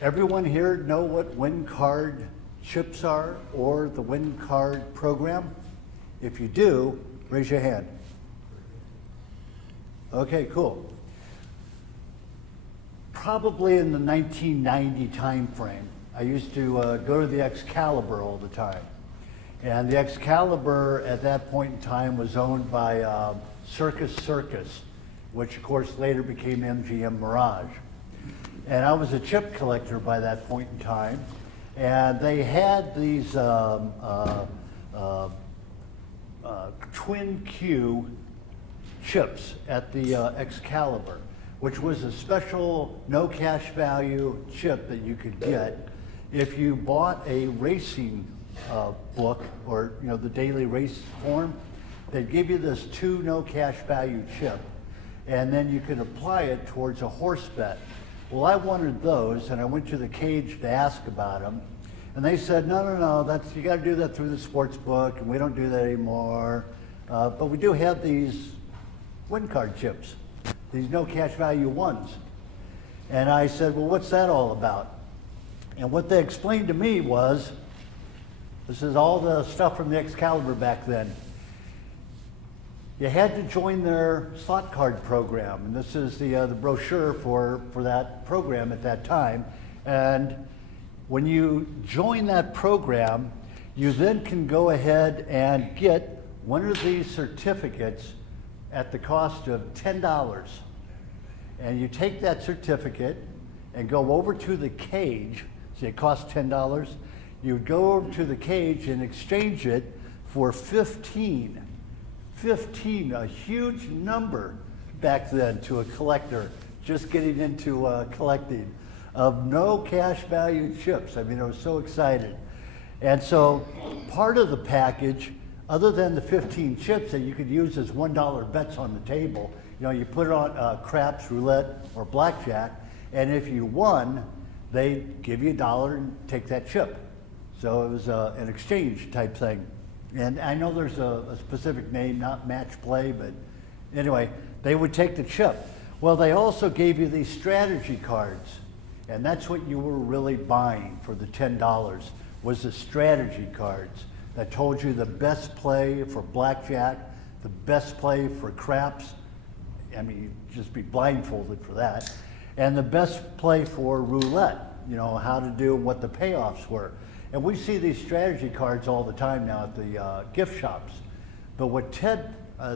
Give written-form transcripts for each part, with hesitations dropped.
Everyone here know what Wincard chips are or the Wincard program? If you do, raise your hand. Okay, cool. Probably in the 1990 time frame, I used to go to the Excalibur all the time. And the Excalibur at that point in time was owned by Circus, which of course later became MGM Mirage. And I was a chip collector by that point in time. And they had these Twin Q chips at the Excalibur, which was a special no cash value chip that you could get if you bought a racing book or the daily race form. They'd give you this 2 no cash value chip, and then you could apply it towards a horse bet. Well, I wanted those, and I went to the cage to ask about them, and they said, no, that's, you got to do that through the sports book, and we don't do that anymore. But we do have these Wincard chips, these no cash value ones. And I said, well, what's that all about? And what they explained to me was, this is all the stuff from the Excalibur back then. You had to join their slot card program, and this is the brochure for that program at that time. And when you join that program, you then can go ahead and get one of these certificates at the cost of $10. And you take that certificate and go over to the cage. See, it costs $10. You would go over to the cage and exchange it for 15, a huge number back then to a collector just getting into collecting of no cash value chips. I mean, I was so excited. And so part of the package, other than the 15 chips that you could use as $1 bets on the table, you put it on craps, roulette, or blackjack, and if you won, they give you $1 and take that chip. So it was an exchange type thing. And I know there's a specific name, not match play, but anyway, they would take the chip. Well, they also gave you these strategy cards, and that's what you were really buying for the $10, was the strategy cards that told you the best play for blackjack, the best play for craps. I mean, you'd just be blindfolded for that. And the best play for roulette, how to do and what the payoffs were. And we see these strategy cards all the time now at the gift shops. But what Ted,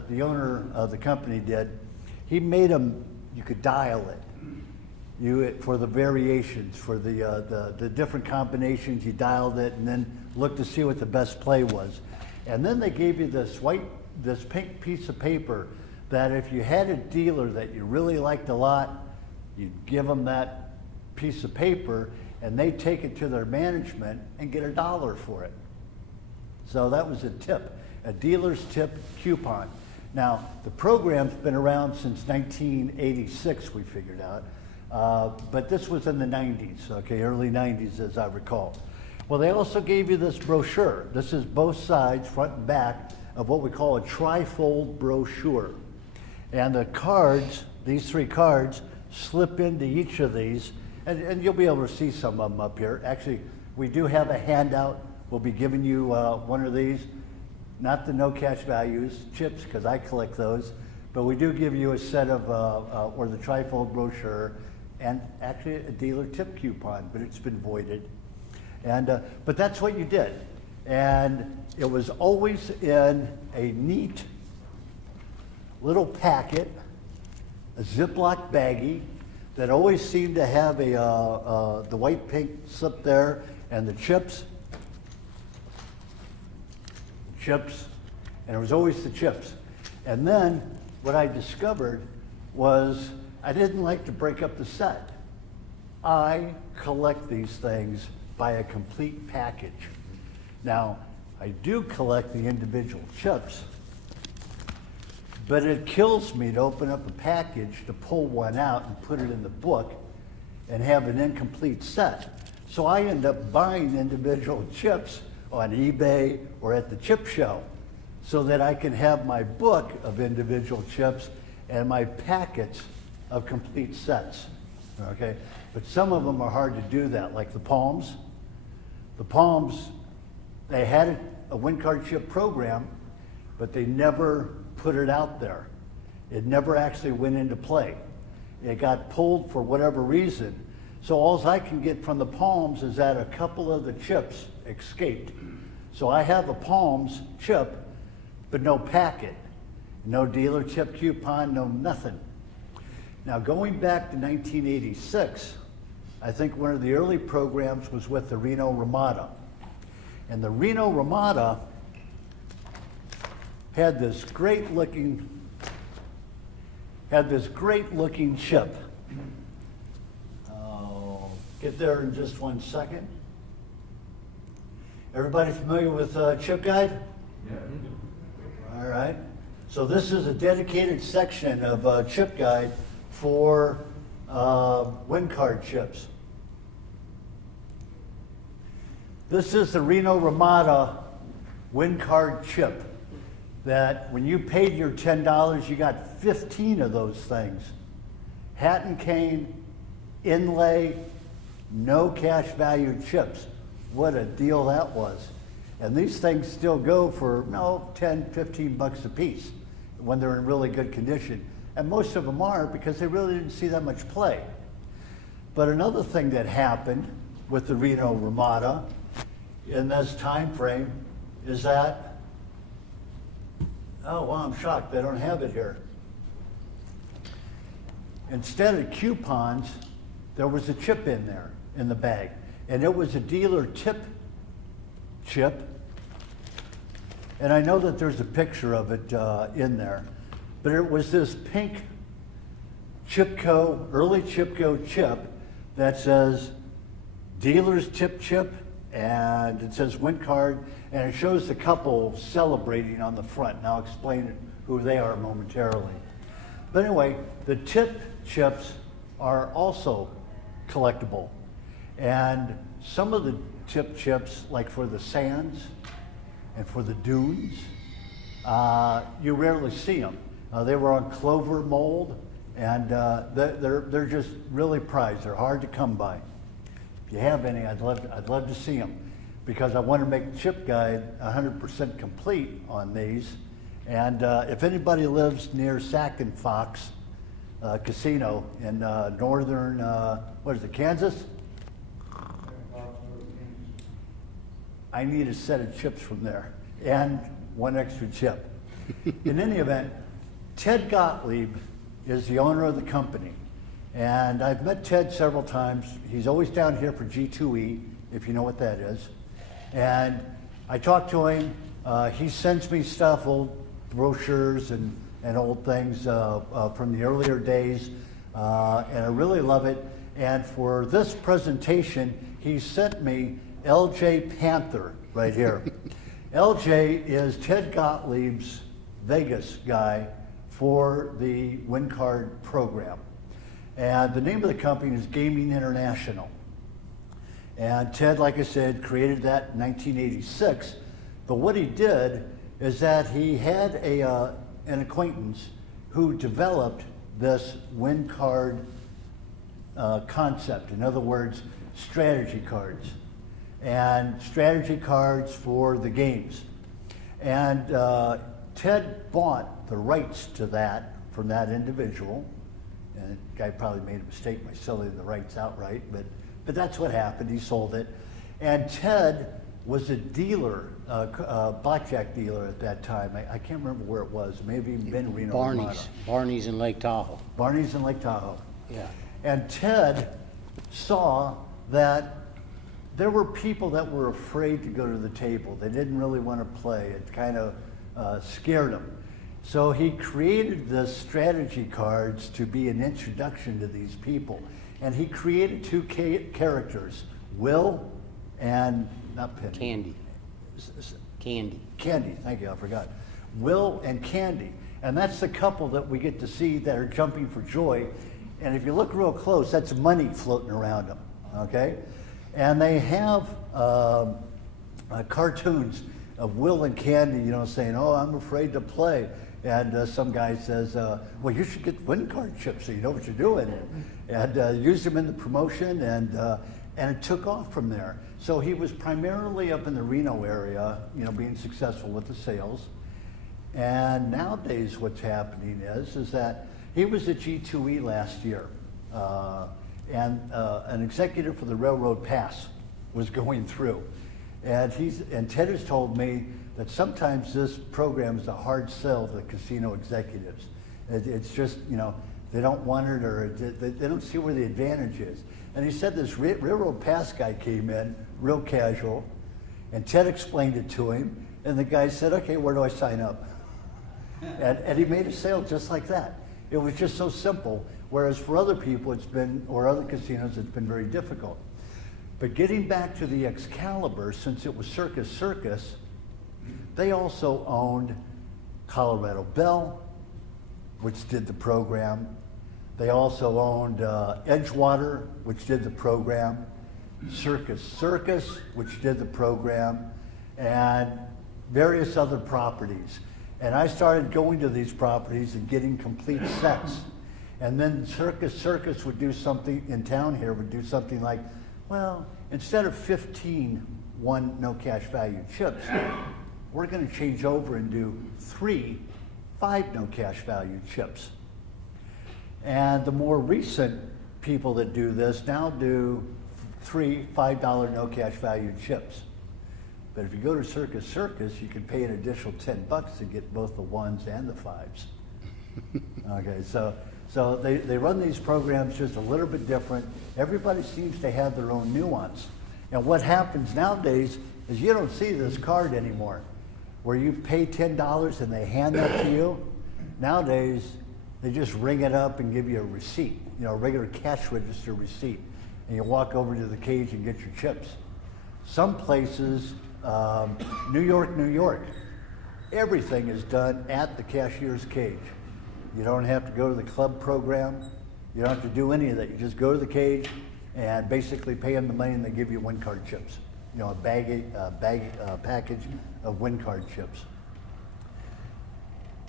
the owner of the company, did, he made them, you could dial it. For the variations, for the different combinations, you dialed it and then looked to see what the best play was. And then they gave you this pink piece of paper that if you had a dealer that you really liked a lot, you'd give them that piece of paper and they take it to their management and get $1 for it. So that was a tip, a dealer's tip coupon. Now, the program's been around since 1986, we figured out. But this was in the 90s, okay, early 90s as I recall. Well, they also gave you this brochure. This is both sides, front and back, of what we call a trifold brochure. And the cards, these 3 cards, slip into each of these, and you'll be able to see some of them up here. Actually, we do have a handout. We'll be giving you one of these, not the no cash values, chips, because I collect those, but we do give you a set of, or the trifold brochure, and actually a dealer tip coupon, but it's been voided. And but that's what you did. And it was always in a neat little packet, a Ziploc baggie that always seemed to have the white pink slip there and the chips, and it was always the chips. And then what I discovered was I didn't like to break up the set. I collect these things by a complete package. Now, I do collect the individual chips, but it kills me to open up a package to pull one out and put it in the book and have an incomplete set. So I end up buying individual chips on eBay or at the chip show so that I can have my book of individual chips and my packets of complete sets. okay? But some of them are hard to do that, like the Palms. The Palms, they had a Wincards chip program, but they never put it out there. It never actually went into play. It got pulled for whatever reason. So all I can get from the Palms is that a couple of the chips escaped. So I have a Palms chip, but no packet. No dealer chip coupon, no nothing. Now going back to 1986, I think one of the early programs was with the Reno Ramada. And the Reno Ramada had this great looking chip. I'll get there in just 1 second. Everybody familiar with Chip Guide? Yeah. All right. So this is a dedicated section of Chip Guide for Wincards chips. This is the Reno Ramada Wincards chip that when you paid your $10, you got 15 of those things. Hat and cane, inlay, no cash value chips. What a deal that was. And these things still go for, 10, 15 bucks a piece when they're in really good condition. And most of them are because they really didn't see that much play. But another thing that happened with the Reno Ramada in this time frame is that, oh wow, I'm shocked, they don't have it here. Instead of coupons, there was a chip in there, in the bag. And it was a dealer tip chip. And I know that there's a picture of it in there. But it was this pink Chipco, early Chipco chip that says dealer's tip chip, and it says Wincards, and it shows the couple celebrating on the front. And I'll explain who they are momentarily. But anyway, the tip chips are also collectible. And some of the tip chips, like for the sands and for the dunes, you rarely see them. They were on clover mold, and they're just really prized. They're hard to come by. If you have any, I'd love to see them, because I want to make the chip guide 100% complete on these. And if anybody lives near Sac and Fox Casino in northern, what is it, Kansas? I need a set of chips from there and one extra chip. In any event, Ted Gottlieb is the owner of the company. And I've met Ted several times. He's always down here for G2E, if you know what that is. And I talk to him. He sends me stuff, old brochures and old things from the earlier days. And I really love it. And for this presentation, he sent me LJ Panther right here. LJ is Ted Gottlieb's Vegas guy for the Wincards program. And the name of the company is Gaming International. And Ted, like I said, created that in 1986. But what he did is that he had an acquaintance who developed this Wincards concept. In other words, strategy cards. And strategy cards for the games. And Ted bought the rights to that from that individual. And the guy probably made a mistake by selling the rights outright, but that's what happened. He sold it. And Ted was a dealer, blackjack dealer at that time. I can't remember where it was. Maybe even been Reno. Barney's in Lake Tahoe. Barney's in Lake Tahoe. Yeah. And Ted saw that there were people that were afraid to go to the table. They didn't really want to play. It kind of scared them. So he created the strategy cards to be an introduction to these people. And he created two characters, Will and, not Penny. Candy. Candy. Candy, thank you, I forgot. Will and Candy. And that's the couple that we get to see that are jumping for joy. And if you look real close, that's money floating around them, okay? And they have cartoons of Will and Candy, saying, oh, I'm afraid to play. And some guy says, well, you should get Wincard chips so you know what you're doing. And used them in the promotion, and it took off from there. So he was primarily up in the Reno area, you know, being successful with the sales. And nowadays what's happening is that he was at G2E last year, and an executive for the Railroad Pass was going through. And Ted has told me that sometimes this program is a hard sell to the casino executives. It's just, you know, they don't want it, or they don't see where the advantage is. And he said this Railroad Pass guy came in, real casual, and Ted explained it to him, and the guy said, okay, where do I sign up? And he made a sale just like that. It was just so simple, whereas for other people or other casinos, it's been very difficult. But getting back to the Excalibur, since it was Circus, they also owned Colorado Bell, which did the program. They also owned Edgewater, which did the program, Circus, which did the program, and various other properties. And I started going to these properties and getting complete sets. And then Circus would do something in town here, would do something like, well, instead of 15 no cash value chips, we're going to change over and do 3 5 no cash value chips. And the more recent people that do this now do 3 $5 no cash value chips. But if you go to Circus, you can pay an additional $10 to get both the 1s and the 5s. Okay, so they run these programs just a little bit different. Everybody seems to have their own nuance. And what happens nowadays is you don't see this card anymore, where you pay $10 and they hand that to you. Nowadays, they just ring it up and give you a receipt, you know, a regular cash register receipt. And you walk over to the cage and get your chips. Some places, New York, everything is done at the cashier's cage. You don't have to go to the club program. You don't have to do any of that. You just go to the cage and basically pay them the money, and they give you Wincard chips. You know, a package of Wincard chips.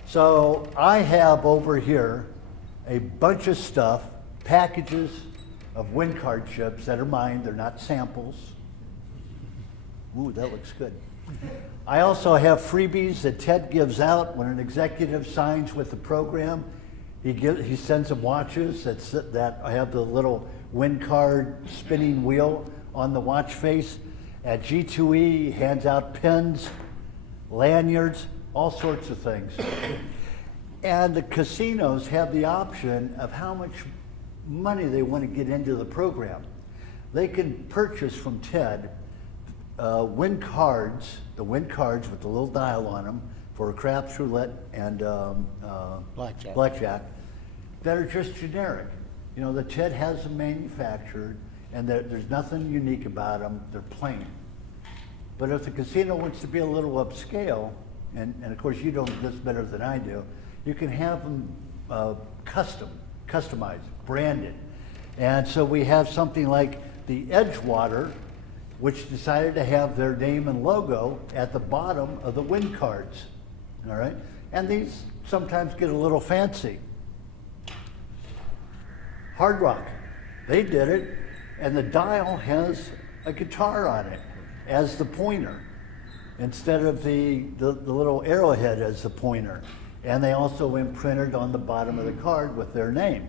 So I have over here a bunch of stuff, packages of Wincard chips that are mine. They're not samples. Ooh, that looks good. I also have freebies that Ted gives out when an executive signs with the program. He sends them watches that have the little Wincard spinning wheel on the watch face. At G2E, he hands out pins, lanyards, all sorts of things. And the casinos have the option of how much money they want to get into the program. They can purchase from Ted Wincards, the Wincards with the little dial on them for a craps roulette and blackjack that are just generic. You know, the Ted has them manufactured, and there's nothing unique about them. They're plain. But if the casino wants to be a little upscale, and of course you know this better than I do, you can have them customized, branded. And so we have something like the Edgewater, which decided to have their name and logo at the bottom of the Wincards, all right? And these sometimes get a little fancy. Hard Rock, they did it, and the dial has a guitar on it as the pointer, instead of the little arrowhead as the pointer. And they also imprinted on the bottom of the card with their name.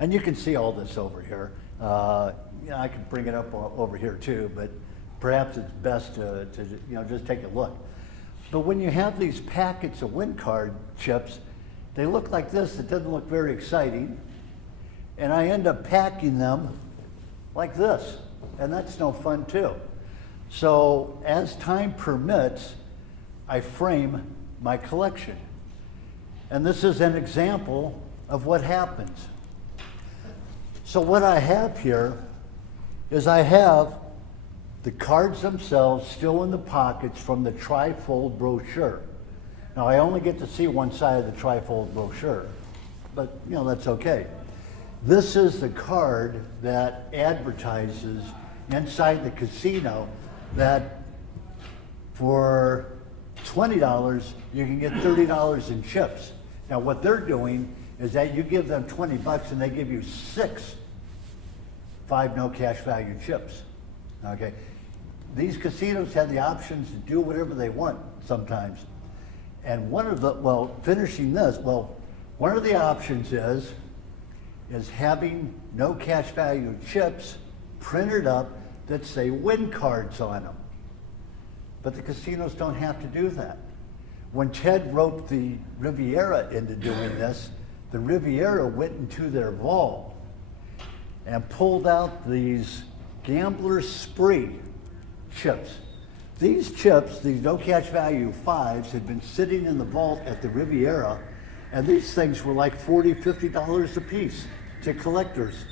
And you can see all this over here. I can bring it up over here too, but perhaps it's best to just take a look. But when you have these packets of Wincard chips, they look like this. It doesn't look very exciting. And I end up packing them like this, and that's no fun too. So as time permits, I frame my collection. And this is an example of what happens. So what I have here is I have the cards themselves still in the pockets from the trifold brochure. Now I only get to see one side of the trifold brochure, but you know, that's okay. This is the card that advertises inside the casino that for $20, you can get $30 in chips. Now what they're doing is that you give them 20 bucks and they give you 5 no cash value chips, okay? These casinos have the options to do whatever they want sometimes. And one of the, finishing this, one of the options is having no cash value chips printed up that say Wincards on them. But the casinos don't have to do that. When Ted roped the Riviera into doing this, the Riviera went into their vault and pulled out these Gambler's Spree chips. These chips, these no cash value 5s, had been sitting in the vault at the Riviera, and these things were like $40, $50 a piece to collectors.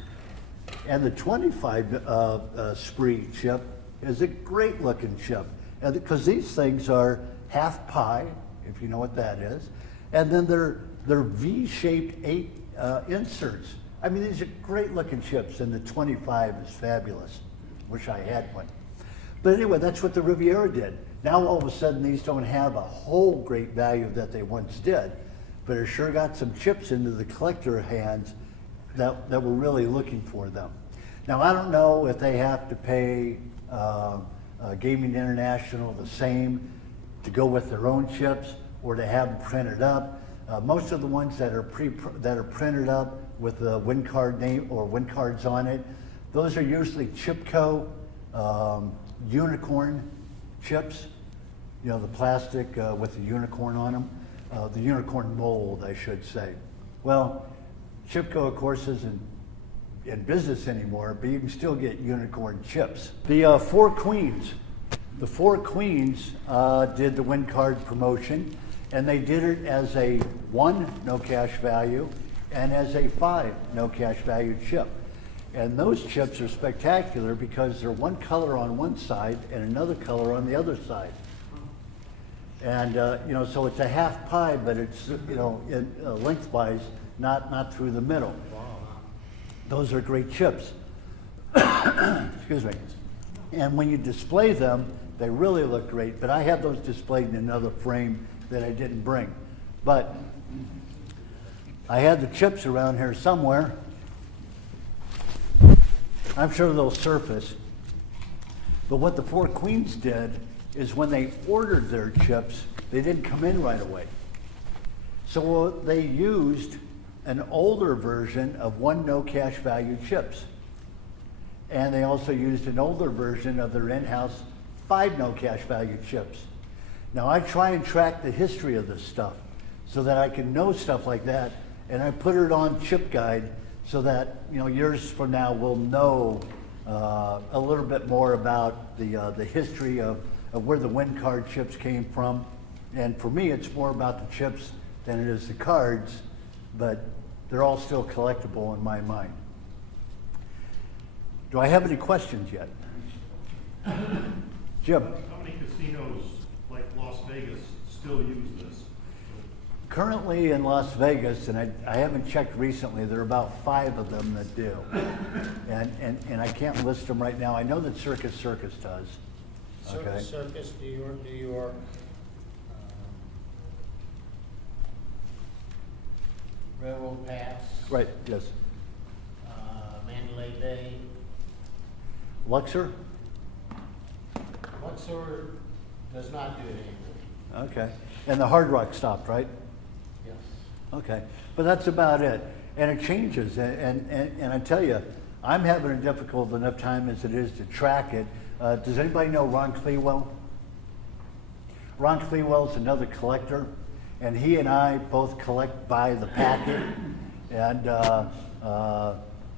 And the 25 Spree chip is a great looking chip, and because these things are half pie, if you know what that is, and then they're V-shaped 8 inserts. I mean, these are great looking chips, and the 25 is fabulous. Wish I had one. But anyway, that's what the Riviera did. Now all of a sudden these don't have a whole great value that they once did, but it sure got some chips into the collector hands that were really looking for them. Now I don't know if they have to pay Gaming International the same to go with their own chips or to have them printed up. Most of the ones that are printed up with the WinCard name or WinCards on it, those are usually Chipco unicorn chips, you know, the plastic with the unicorn on them, the unicorn mold, I should say. Well, Chipco, of course, isn't in business anymore, but you can still get unicorn chips. The Four Queens did the WinCard promotion, and they did it as a 1 no cash value and as a 5 no cash value chip. And those chips are spectacular because they're one color on one side and another color on the other side. And you know, so it's a half pie, but it's, you know, lengthwise, not through the middle. Those are great chips. Excuse me. And when you display them, they really look great. But I have those displayed in another frame that I didn't bring. But I had the chips around here somewhere. I'm sure they'll surface. But what the Four Queens did is when they ordered their chips, they didn't come in right away. So they used an older version of 1 no cash value chips. And they also used an older version of their in-house 5 no cash value chips. Now I try and track the history of this stuff so that I can know stuff like that, and I put it on Chip Guide so that, you know, years from now we'll know a little bit more about the history of where the WinCard chips came from. And for me, it's more about the chips than it is the cards, but they're all still collectible in my mind. Do I have any questions yet? Jim? How many casinos like Las Vegas still use this? Currently in Las Vegas, and I haven't checked recently, there are about 5 of them that do. And I can't list them right now. I know that Circus does. Okay. Circus, New York. Railroad Pass. Right, yes. Mandalay Bay. Luxor? Luxor does not do it anymore. Okay. And the Hard Rock stopped, right? Yes. Okay. But that's about it. And it changes. And I tell you, I'm having a difficult enough time as it is to track it. Does anybody know Ron Clewell? Ron Clewell's another collector, and he and I both collect by the packet. And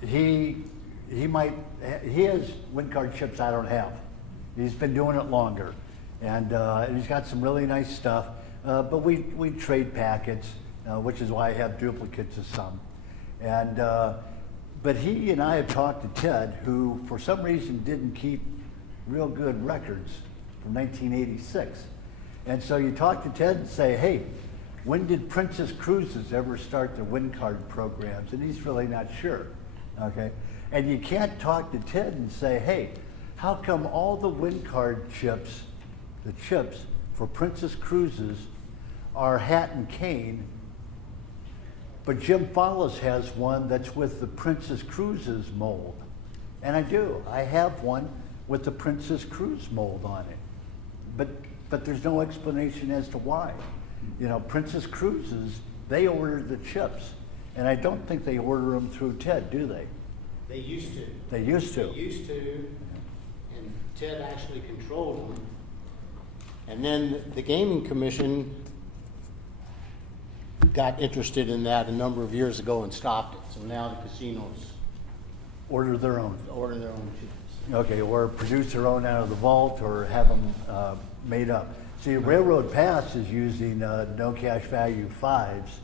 he has WinCard chips I don't have. He's been doing it longer, and he's got some really nice stuff. But we trade packets, which is why I have duplicates of some. And but he and I have talked to Ted, who for some reason didn't keep real good records from 1986. And so you talk to Ted and say, hey, when did Princess Cruises ever start the WinCard programs? And he's really not sure, okay? And you can't talk to Ted and say, hey, how come all the WinCard chips, the chips, for Princess Cruises are hat and cane, but Jim Follis has one that's with the Princess Cruises mold. And I do. I have one with the Princess Cruise mold on it. But there's no explanation as to why. You know, Princess Cruises, they order the chips. And I don't think they order them through Ted, do they? They used to. They used to. They used to, and Ted actually controlled them. And then the Gaming Commission got interested in that a number of years ago and stopped it. So now the casinos Order their own. order their own chips. Okay, or produce their own out of the vault or have them made up. See, Railroad Pass is using no cash value fives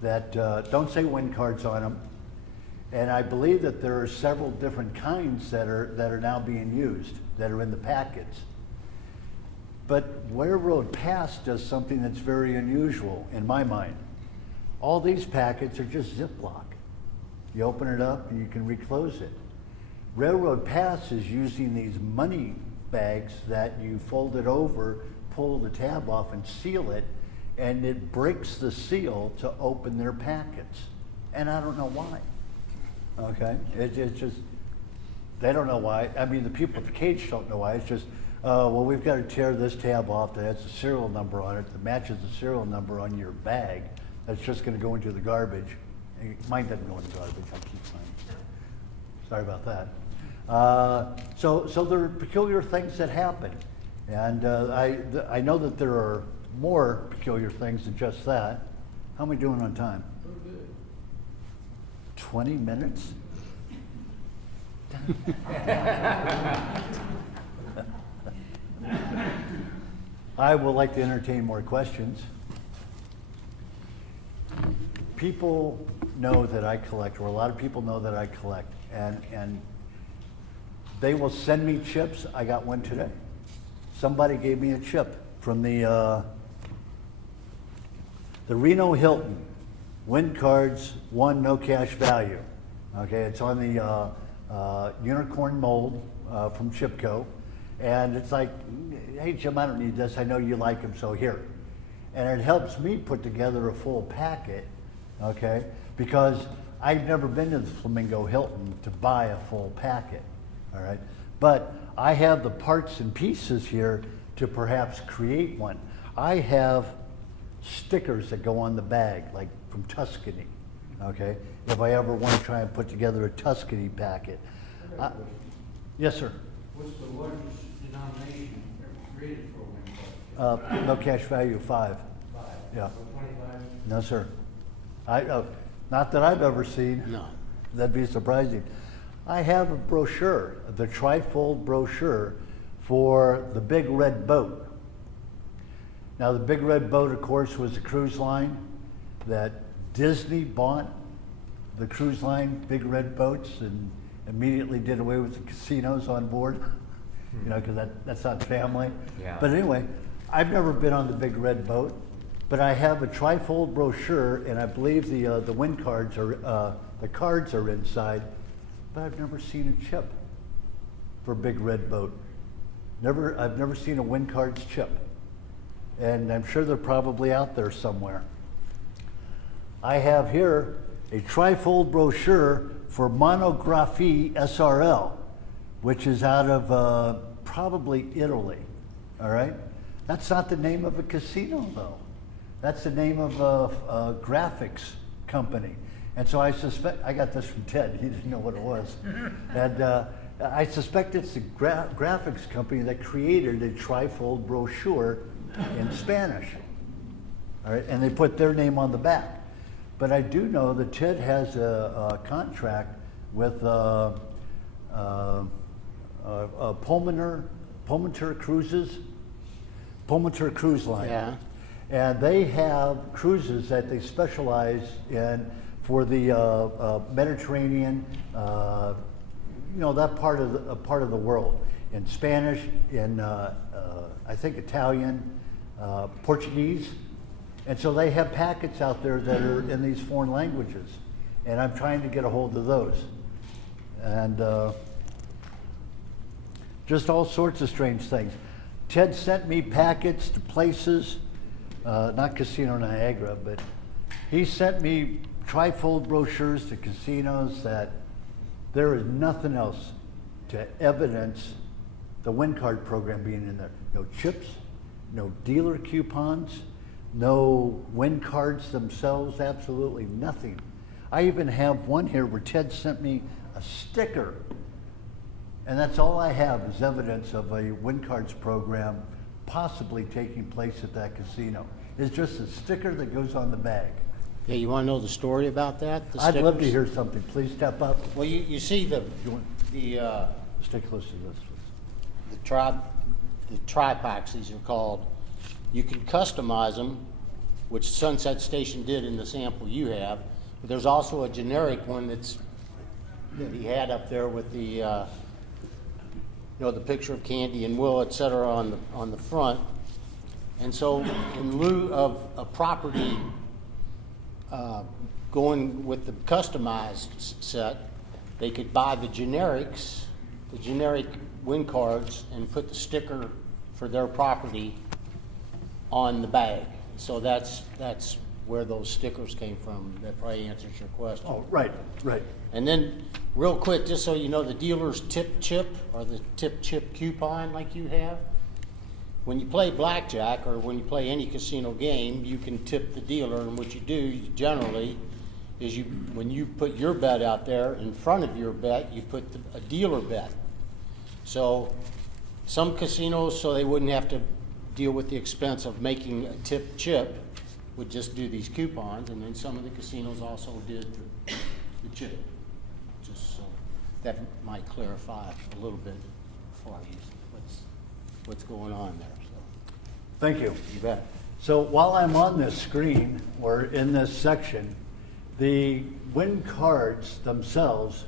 that don't say Wincards on them. And I believe that there are several different kinds that are now being used, that are in the packets. But Railroad Pass does something that's very unusual in my mind. All these packets are just Ziploc. You open it up and you can reclose it. Railroad Pass is using these money bags that you fold it over, pull the tab off and seal it, and it breaks the seal to open their packets. And I don't know why. Okay? It's just, they don't know why. I mean, the people at the cage don't know why. It's just, well, we've got to tear this tab off that has a serial number on it that matches the serial number on your bag. That's just going to go into the garbage. Mine doesn't go in the garbage. I keep mine. Sorry about that. So there are peculiar things that happen. And I know that there are more peculiar things than just that. How am I doing on time? 20 minutes? I would like to entertain more questions. People know that I collect, or a lot of people know that I collect, and they will send me chips. I got one today. Somebody gave me a chip from the Reno Hilton, Wincards, one no cash value. Okay, it's on the unicorn mold from Chipco. And it's like, hey Jim, I don't need this. I know you like them, so here. And it helps me put together a full packet, okay? Because I've never been to the Flamingo Hilton to buy a full packet, all right? But I have the parts and pieces here to perhaps create one. I have stickers that go on the bag, like from Tuscany, okay? If I ever want to try and put together a Tuscany packet. Yes, sir. What's the largest denomination ever created for a Wincards? No cash value, 5. 5. Yeah. So 25? No, sir. Not that I've ever seen. No. That'd be surprising. I have a brochure, the trifold brochure for the Big Red Boat. Now, the Big Red Boat, of course, was a cruise line that Disney bought the cruise line Big Red Boats and immediately did away with the casinos on board, you know, because that's not family. Yeah. But anyway, I've never been on the Big Red Boat, but I have a trifold brochure, and I believe the Wincards are the cards are inside, but I've never seen a chip for Big Red Boat. I've never seen a Wincards chip, and I'm sure they're probably out there somewhere. I have here a trifold brochure for Monographie SRL, which is out of probably Italy, all right? That's not the name of a casino, though. That's the name of a graphics company. And so I suspect, I got this from Ted, he didn't know what it was. And I suspect it's the graphics company that created a trifold brochure in Spanish, all right? And they put their name on the back. But I do know that Ted has a contract with Pullmantur Cruise Line. Yeah. And they have cruises that they specialize in for the Mediterranean, you know, that part of the world. In Spanish, in I think Italian, Portuguese. And so they have packets out there that are in these foreign languages. And I'm trying to get a hold of those. And just all sorts of strange things. Ted sent me packets to places, not Casino Niagara, but he sent me trifold brochures to casinos that there is nothing else to evidence the Wincard program being in there. No chips, no dealer coupons, no Wincards themselves, absolutely nothing. I even have one here where Ted sent me a sticker, and that's all I have is evidence of a Wincards program possibly taking place at that casino. It's just a sticker that goes on the bag. Yeah, you wanna know the story about that? The I'd love to stickers? hear something. Please step up. Well, you see the Stay close to this, please. the tri-packs, these are called, you can customize them, which Sunset Station did in the sample you have, but there's also a generic one that he had up there with the, the picture of Candy and Will, et cetera, on the front. And so in lieu of a property going with the customized set, they could buy the generic Wincards and put the sticker for their property on the bag. So that's where those stickers came from. That probably answers your question. Oh, right. And then, real quick, just so you know, the dealer's tip chip or the tip chip coupon like you have, when you play blackjack or when you play any casino game, you can tip the dealer, and what you do generally is when you put your bet out there in front of your bet, you put a dealer bet. So some casinos, so they wouldn't have to deal with the expense of making a tip chip, would just do these coupons, and then some of the casinos also did the chip. Just so that might clarify a little bit for you what's going on there. So Thank you. you bet. So while I'm on this screen or in this section, the Wincards themselves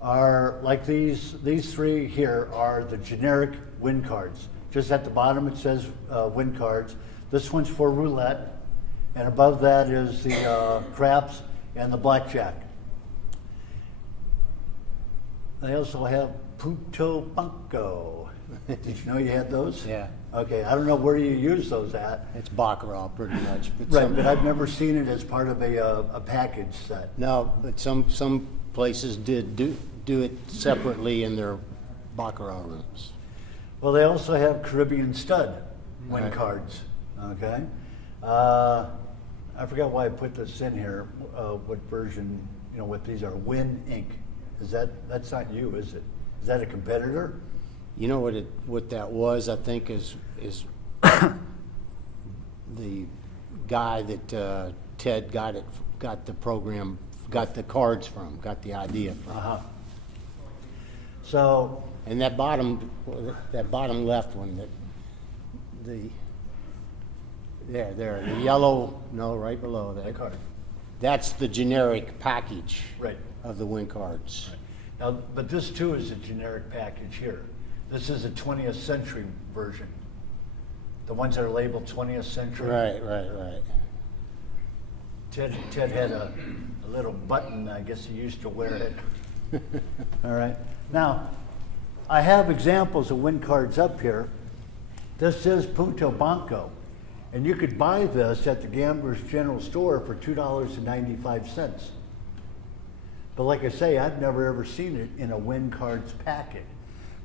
are like these three here are the generic Wincards. Just at the bottom it says Wincards. This one's for roulette, and above that is the craps and the blackjack. They also have Punto Banco. Did you know you had those? Yeah. Okay, I don't know where you use those at. It's Baccarat pretty much. But Right, but I've never seen it as part of a package set. No, but some places did do it separately in their Baccarat rooms. Well, they also have Caribbean stud win Right. cards. Okay, I forgot why I put this in here. What version? You know what these are? Win Inc. That's not you, is it? Is that a competitor? You know what that was? I think is the guy that Ted got the program, got the cards from, got the idea from. Uh-huh. So And that bottom left one, the yellow, no, right below that. card. That's the generic package Right. of the Wincards. Now, but this too is a generic package here. This is a 20th century version. The ones that are labeled 20th century. Right. Ted had a little button, I guess he used to wear it. All right. Now, I have examples of Wincards up here. This is Punto Banco. And you could buy this at the Gambler's General Store for $2.95. But like I say, I've never ever seen it in a Wincards packet.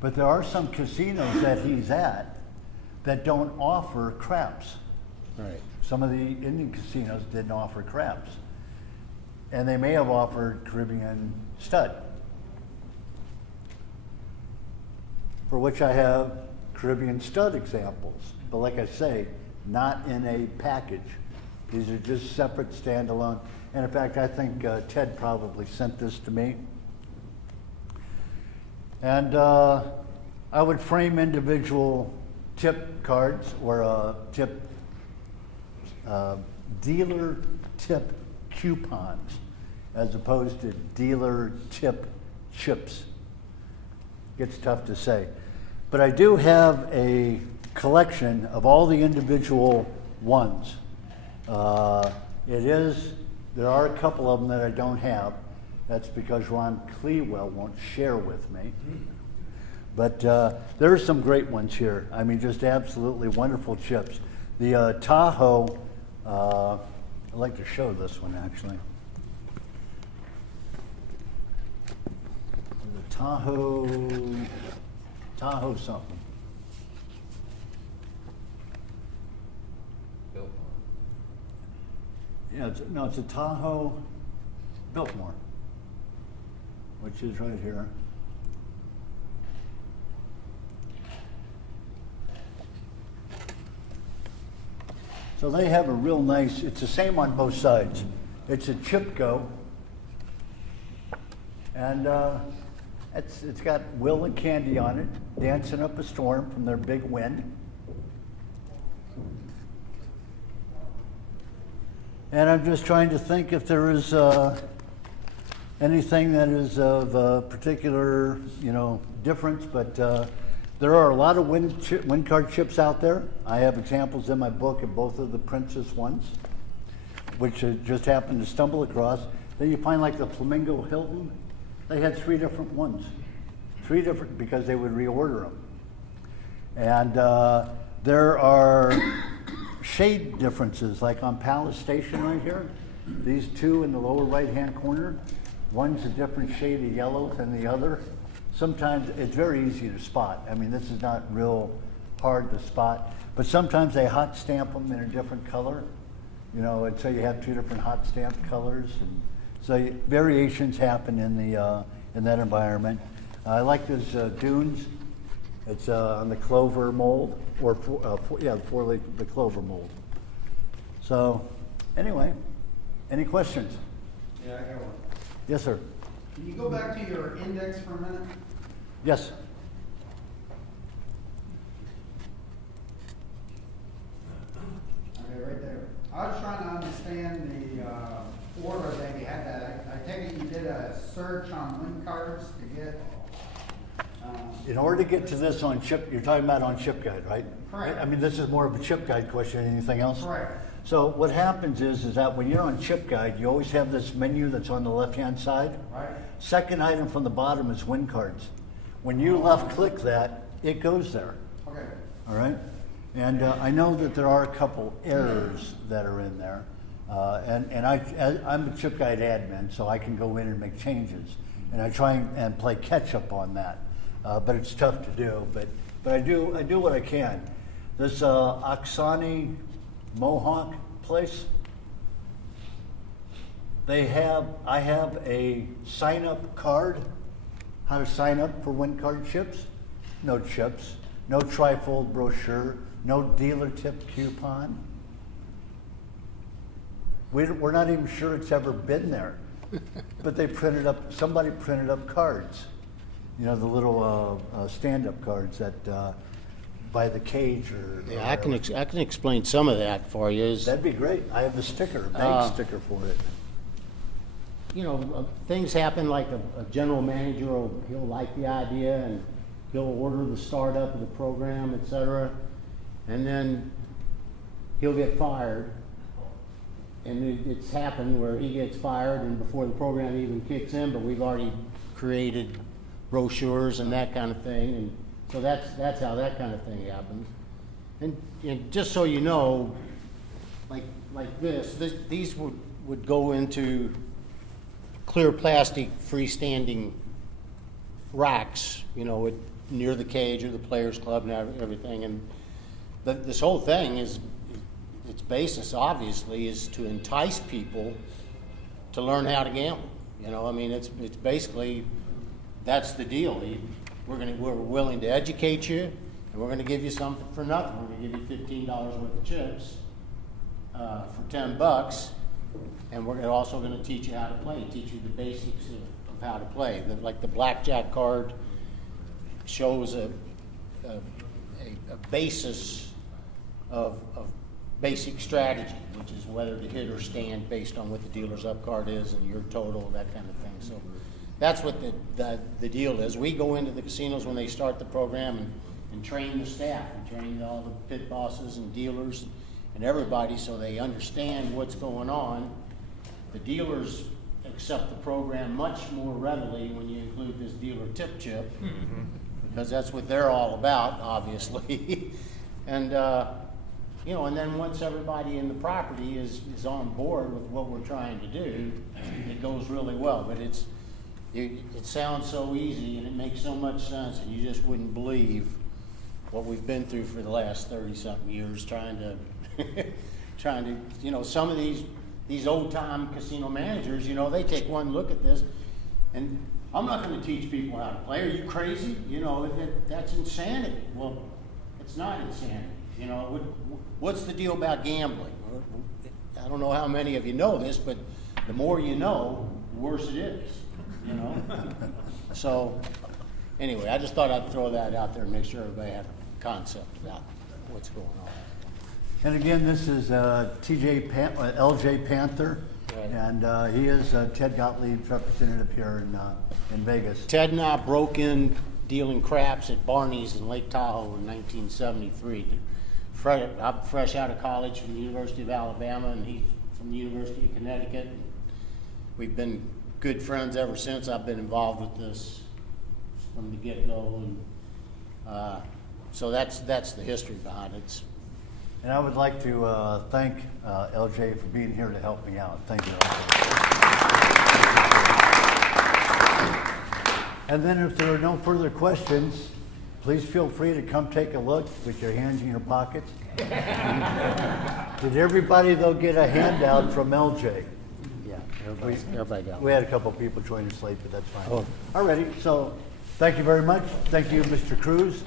But there are some casinos that he's at that don't offer craps. Right. Some of the Indian casinos didn't offer craps. And they may have offered Caribbean stud, for which I have Caribbean stud examples. But like I say, not in a package. These are just separate, standalone. And in fact, I think Ted probably sent this to me. And I would frame individual tip cards or tip dealer tip coupons as opposed to dealer tip chips. Gets tough to say. But I do have a collection of all the individual ones. There are a couple of them that I don't have. That's because Ron Clewell won't share with me. But there are some great ones here. I mean, just absolutely wonderful chips. The Tahoe, I'd like to show this one actually. The Tahoe something. Yeah, it's a Tahoe Biltmore, which is right here. So they have a real nice, it's the same on both sides. It's a chip go. And it's got Will and Candy on it, dancing up a storm from their big wind. And I'm just trying to think if there is anything that is of particular, difference, but there are a lot of wind card chips out there. I have examples in my book of both of the Princess ones, which I just happened to stumble across. Then you find like the Flamingo Hilton. They had 3 different ones. 3 different, because they would reorder them. And there are shade differences, like on Palace Station right here. These 2 in the lower right-hand corner, one's a different shade of yellow than the other. Sometimes it's very easy to spot. I mean, this is not real hard to spot, but sometimes they hot stamp them in a different color, and so you have 2 different hot stamped colors, and so variations happen in that environment. I like this Dunes. It's on the clover mold, or the clover mold. So, anyway, any questions? Yeah, I got one. Yes, sir. Can you go back to your index for a minute? Yes. Okay, right there. I was trying to understand the order that you had that. I take it you did a search on Wincards to get. In order to get to this on chip, you're talking about on chip guide, right? Correct. I mean, this is more of a chip guide question than anything else. Correct. So what happens is that when you're on chip guide, you always have this menu that's on the left-hand side. Right. Second item from the bottom is Wincards. When you left-click that, it goes there. Okay. All right? And I know that there are a couple errors that are in there. And I'm a chip guide admin, so I can go in and make changes. And I try and play catch-up on that. But it's tough to do. But I do what I can. This Oksani Mohawk place, I have a sign-up card, how to sign up for Wincards chips. No chips, no trifold brochure, no dealer tip coupon. We're not even sure it's ever been there, but somebody printed up cards. The little stand-up cards that by the cage or. Yeah, I can explain some of that for you. That'd be great. I have a big sticker for it. Things happen, like a general manager he'll like the idea and he'll order the startup of the program, et cetera, and then he'll get fired. And it's happened where he gets fired and before the program even kicks in, but we've already created brochures and that kind of thing, and so that's how that kind of thing happens. And just so you know, like these would go into clear plastic freestanding racks, near the cage or the players club and everything. And this whole thing its basis obviously is to entice people to learn how to gamble. It's basically. That's the deal. We're willing to educate you, and we're going to give you something for nothing. We're going to give you $15 worth of chips for $10, and we're also going to teach you how to play. Teach you the basics of how to play. Like the blackjack card shows a basis of basic strategy, which is whether to hit or stand based on what the dealer's up card is and your total, that kind of thing. So. That's what the deal is. We go into the casinos when they start the program and train the staff and train all the pit bosses and dealers and everybody so they understand what's going on. The dealers accept the program much more readily when you include this dealer tip chip. because that's what they're all about, obviously. And, you know, and then once everybody in the property is on board with what we're trying to do, it goes really well. But it sounds so easy and it makes so much sense, and you just wouldn't believe what we've been through for the last 30-something years trying to, you know, some of these old-time casino managers, you know, they take one look at this, and I'm not going to teach people how to play. Are you crazy? You know, that's insanity. Well, it's not insanity. You know, what's the deal about gambling? I don't know how many of you know this, but the more you know, the worse it is, you know? So, anyway, I just thought I'd throw that out there and make sure everybody had a concept about what's going on. And again, this is LJ Panther, Right. and he is Ted Gottlieb's representative here in Vegas. Ted and I broke in dealing craps at Barney's in Lake Tahoe in 1973. I'm fresh out of college from the University of Alabama, and he's from the University of Connecticut. And we've been good friends ever since. I've been involved with this from the get-go, and so that's the history behind it. And I would like to thank LJ for being here to help me out. Thank you. And then if there are no further questions, please feel free to come take a look with your hands in your pockets. Did everybody, though, get a handout from LJ? Yeah, everybody got it. We had a couple people join us late, but that's fine. Oh. Alrighty, so thank you very much. Thank you, Mr. Cruz.